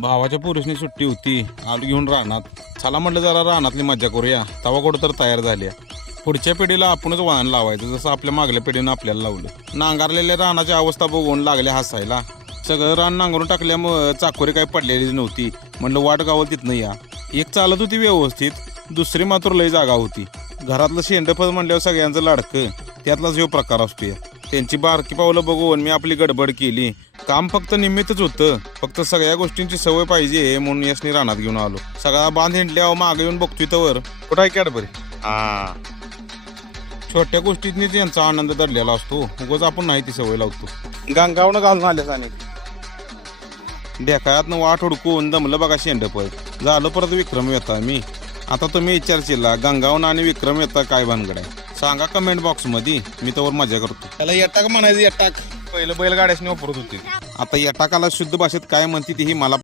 भावाच्या पुरुषनी सुट्टी होती, आलो घेऊन रानात. चला म्हटलं जरा रानातली मज्जा करूया. तवा कुठं तर तयार झाल्या. पुढच्या पिढीला आपणच वाहन लावायचं, जसं आपल्या मागल्या पिढीनं आपल्याला लावलं. नांगरलेल्या रानाची अवस्था बघून लागल्या हसायला. सगळं रान नांगरून टाकल्यामुळं चाकोरी काही पडलेलीच नव्हती. म्हणलं वाट गावल तिथनं या. एक चालत होती व्यवस्थित, दुसरी मात्र लय जागा होती. घरातलं शेंडफळ म्हणल्यावर सगळ्यांचं लाडकं, त्यातलाच ह्यो प्रकार असतोय. त्यांची बारकी पावलं बघून मी आपली गडबड केली. काम फक्त निमित्तच होतं, फक्त सगळ्या गोष्टींची सवय पाहिजे म्हणून यासनी रानात घेऊन आलो. सगळा बांध हिंडल्यावर मागे येऊन बघतोय तवर कुठं आहे कॅडबरी. छोट्या गोष्टींनीच यांचा आनंद दडलेला असतो. उगाच आपण नाही ती सवय लावतो. गंगावनं घालून आल्यास आणि डेकायातनं वाट हुडकून दमलं बघा शेंडफळ. झालं परत विक्रम येता मी. आता तुम्ही विचारशीला गंगावन आणि विक्रम येता काय भानगड आहे, सांगा कमेंट बॉक्स मध्ये. मी त्यावर मजा करतो. त्याला यटाक म्हणायचं. यटाक पहिलं बैलगाड्यासनी वापरत होती. आता यटाकाला शुद्ध भाषेत काय म्हणते ती ही मला